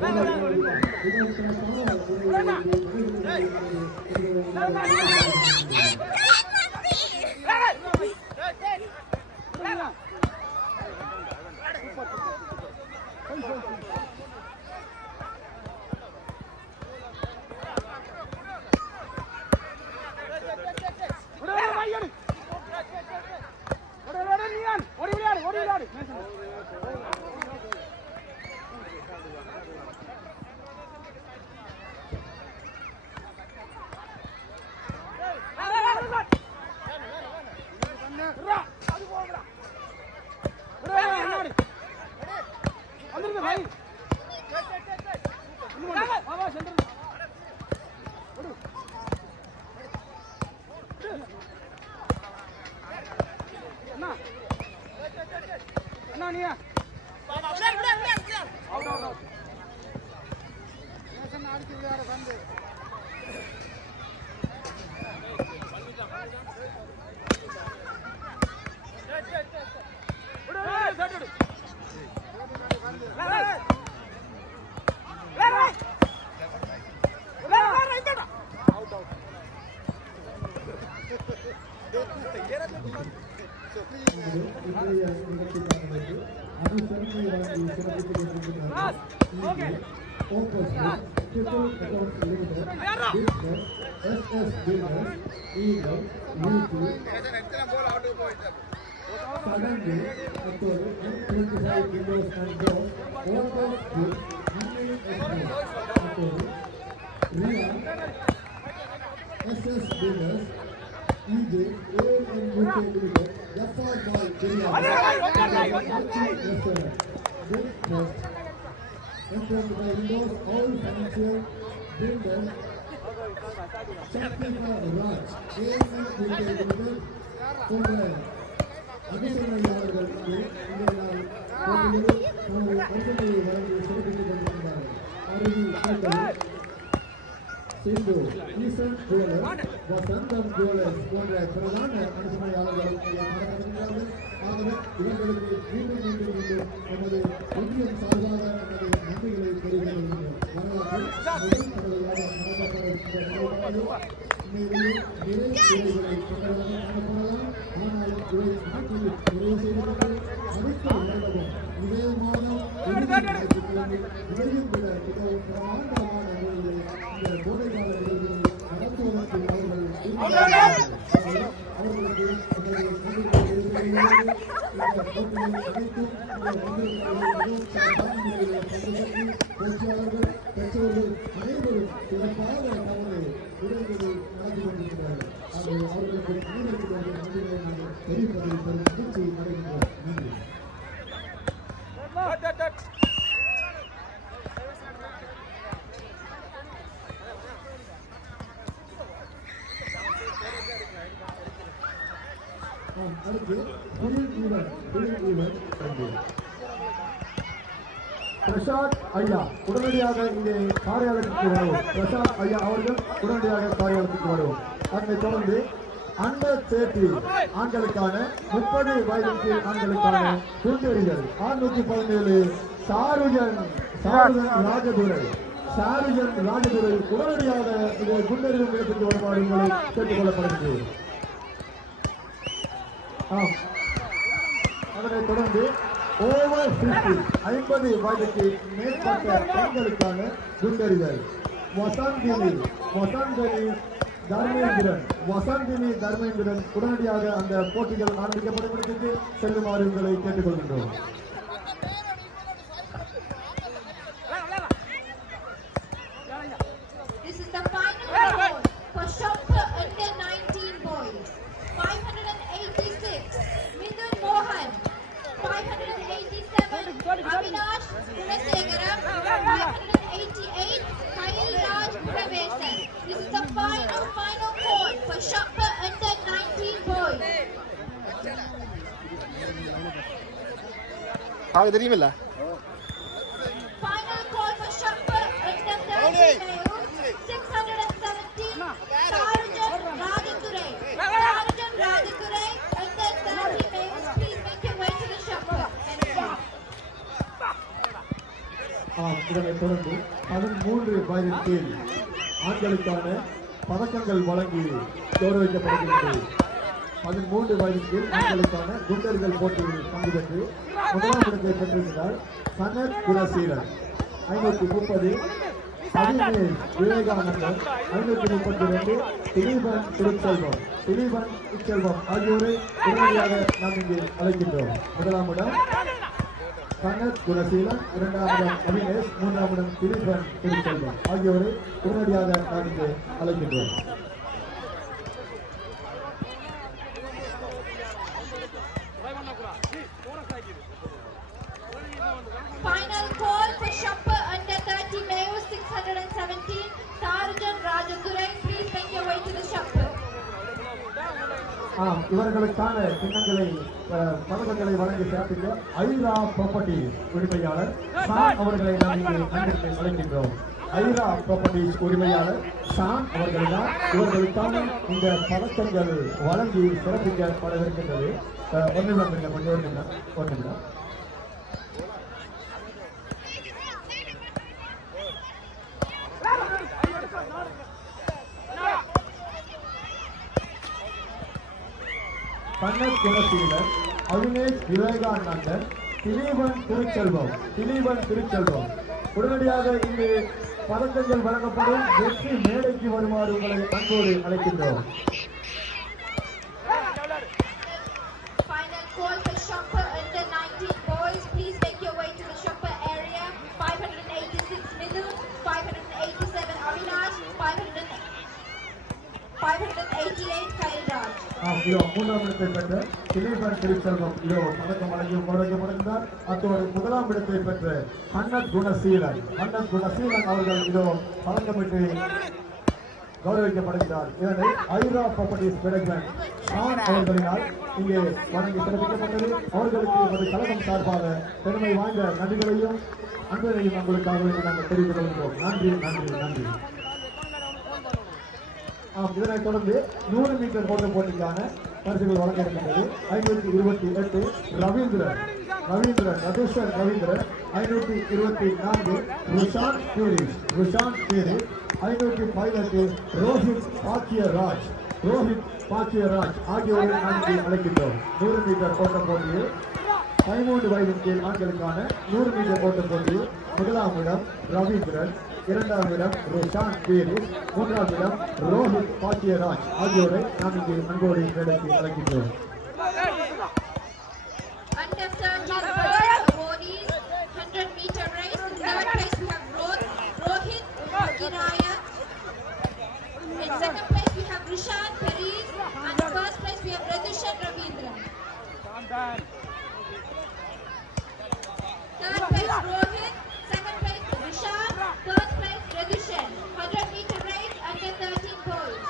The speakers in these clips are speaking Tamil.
Hey! பிரசாத் ஐயா உடனடியாக இங்கே காரியாலயத்துக்கு வருவோம். பிரசாத் ஐயா அவர்கள் உடனடியாக காரியாலயத்துக்கு வருவோம். அதனைத் தொடர்ந்து அண்டர் 30 ஆண்களுக்கான 30 வயதுக்கு ஆண்களுக்கான குண்டெறிதல் 617 சாருஜன் ராஜதுரை உடனடியாக இது குண்டெறிதல் நிலையத்திற்கு வருமாறு உங்களை கேட்டுக் கொள்ளப்படுகிறது. அதனைத் தொடர்ந்து ஓவர் 50 வயதுக்கு மேற்பட்ட பெண்களுக்கான குண்டெறிதல் வசந்தினி தர்மேந்திரன் உடனடியாக அந்த போட்டிகள் ஆரம்பிக்கப்படும் செல்லுமாறு உங்களை கேட்டுக்கொள்கின்றோம். தெரியுமில்ல இதனை இதனைத் தொடர்ந்து 13 வயதின் கீழ் ஆண்களுக்கான பதக்கங்கள் வழங்கி கௌரவிக்கப்படுகின்றது. 13 வயதின் கீழ் ஆண்களுக்கான குண்டர்கள் போட்டியில் பங்கு பெற்று முதலாம் இடத்தை பெற்றிருக்கிறார் சனத் குணசீலன் 530, அபினேஷ் விவேகானந்தன் 532, திலீபன் திருச்செல்வம் ஆகியோரை உடனடியாக நாம் இங்கே அழைக்கின்றோம். முதலாம் இடம் சனத் குணசீலன், இரண்டாம் இடம் அபினேஷ், மூன்றாம் இடம் திலீபன் திருச்செல்வம் ஆகியோரை உடனடியாக நாம் இங்கே அழைக்கின்றோம். Final call for shopper under 30 males 617 Sarjan Rajadurai. Please make your way to the shopper. இவர்களுக்கான சின்னங்களை பதக்கங்களை வழங்கி சிறப்பிக்க ஐரா ப்ராப்பர்ட்டிஸ் உரிமையாளர் ஷான் அவர்களை நாம் இங்கே அங்கிருந்து அழைக்கின்றோம். ஐரா ப்ராப்பர்ட்டிஸ் உரிமையாளர் ஷான் அவர்கள் தான் இவர்களுக்கான இந்த பதக்கங்கள் வழங்கி சிறப்பிக்கப்படவிருக்கின்றது. ஒரு நிமிடம் ஒரு நிமிடம். சனத் குணசீலன், அவினேஷ் விவேகானந்தன், திலீபன் திருச்செல்வம் உடனடியாக இங்கு பதக்கங்கள் வழங்கப்படும் வெற்றி மேடைக்கு வருமாறு உங்களை அன்போடு அழைக்கின்றோம். Final call for shopper under 19 boys. Please make your way to the shopper area. 586 Midhu, 587 Avinash, 588 Kairaj. மூன்றாம் இடத்தை பெற்ற திலீபன் திருச்செல்வம் பதக்கம் வழங்கி கௌரவிக்கப்படுகிறார். அத்தோடு முதலாம் இடத்தை பெற்ற சனத் குணசீலன் அவர்கள் பதக்கமிட்டு கௌரவிக்கப்படுகிறார். இதனை ஐரா ப்ராப்பர்ட்டிஸ் மேனேஜ்மெண்ட் ஷான் அவர்களினால் இங்கே வழங்கி சிறப்பிக்கப்பட்டது. அவர்களுக்கு எமது கழகம் சார்பாக பெருமை வாய்ந்த நன்றிகளையும் அன்பையும் உங்களுக்காக நாங்கள் தெரிவித்துக் கொள்கிறோம். நன்றி. இதனைத் தொடர்ந்து 100 மீட்டர் ஓட்ட போட்டிக்கான பரிசுகள் வழங்க இருக்கின்றது. 528 ரவீந்திரன் 524 ருஷாந்த் பேரிஸ் 518 ரோஹித் பாக்கியராஜ் ஆகியோரை நாங்கள் அழைக்கின்றோம். 100 மீட்டர் ஓட்ட போட்டியில் 13 வயதின் கீழ் ஆண்களுக்கான 100 மீட்டர் ஓட்ட போட்டியில் முதலாம் இடம் ரவீந்திரன், இரண்டாம் இடம் ருஷாந்த் பேரிஸ், மூன்றாம் இடம் ரோஹித் பாக்கியராஜ் ஆகியோரை நாம் இங்கே அன்போடு மேடைக்கு அழைக்கின்றோம். Under 13 awardees, 100 meter race. In third place we have Rohit Giraya. In second place we have Rishan Perez. And first place we have Radhushan Ravindran. Third place Rohit, second place Rishan, third place Radhushan. 100 meter race under 13 boys.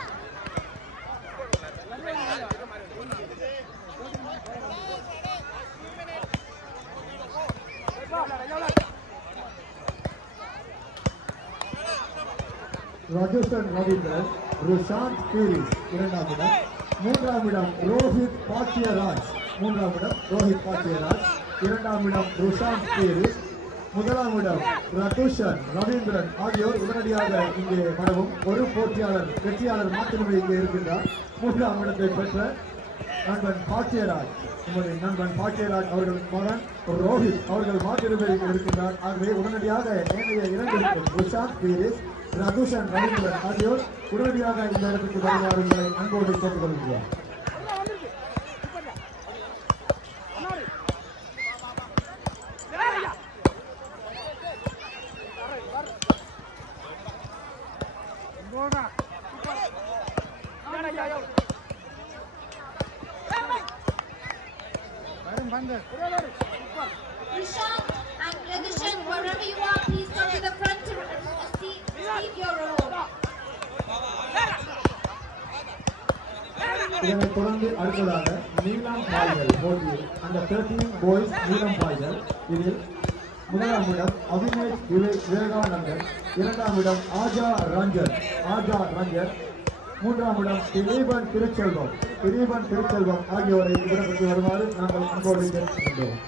Rajasthan Ravindran, Rushanth பேரிஸ் இரண்டாம் இடம், மூன்றாம் இடம் ரோஹித் பாக்கியராஜ், இரண்டாம் இடம் ருஷாந்த் பேரிஸ், முதலாம் இடம் ரதுஷன் ரவீந்திரன் ஆகியோர் உடனடியாக இங்கே வரவும். ஒரு போட்டியாளர் வெற்றியாளர் மாத்திரமே இங்கே இருக்கின்றார். மூன்றாம் இடத்தை பெற்ற நண்பன் பாக்கியராஜ் அவர்கள் மகன் ரோஹித் அவர்கள் மாத்திரமே இங்கே இருக்கின்றார். ஆகவே உடனடியாக ஏனைய இரண்டிற்கும் ருஷாந்த் பேரிஸ், ரதுஷன் ரவீந்திரன் ஆகியோர் உடனடியாக இந்த இடத்துக்கு வருமாறு அன்போடு கேட்டுக்கொள்கிறோம். Rishan and Radhushan, wherever you are, please come to the front to receive your role. இதனைத் தொடர்ந்து அடுத்ததாக நீளம் பாய்தல் போட்டியில் அந்த 13 பாய்ஸ் நீளம் பாய்தல். இதில் முதலாம் இடம் அவினேஷ் விவேகானந்தன், இரண்டாம் இடம் ஆஜா ரஞ்சன், மூன்றாம் இடம் திலீபன் திருச்செல்வம் ஆகியோரை இடம்பெற்று வருமாறு நாங்கள் அன்போடு கேட்டுக்கொண்டோம்.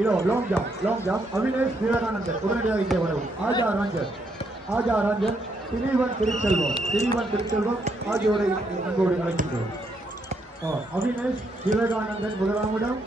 இதோ லாங் ஜம்ப் அவினேஷ் விவேகானந்தன் உடனடியாக இங்கே வரவும். ஆஜா ரஞ்சன் திலீவன் திருச்செல்வம் ஆகியோரை அன்போடு அழைக்கின்றோம். அவினேஷ் விவேகானந்தன் முதலாம் இடம்,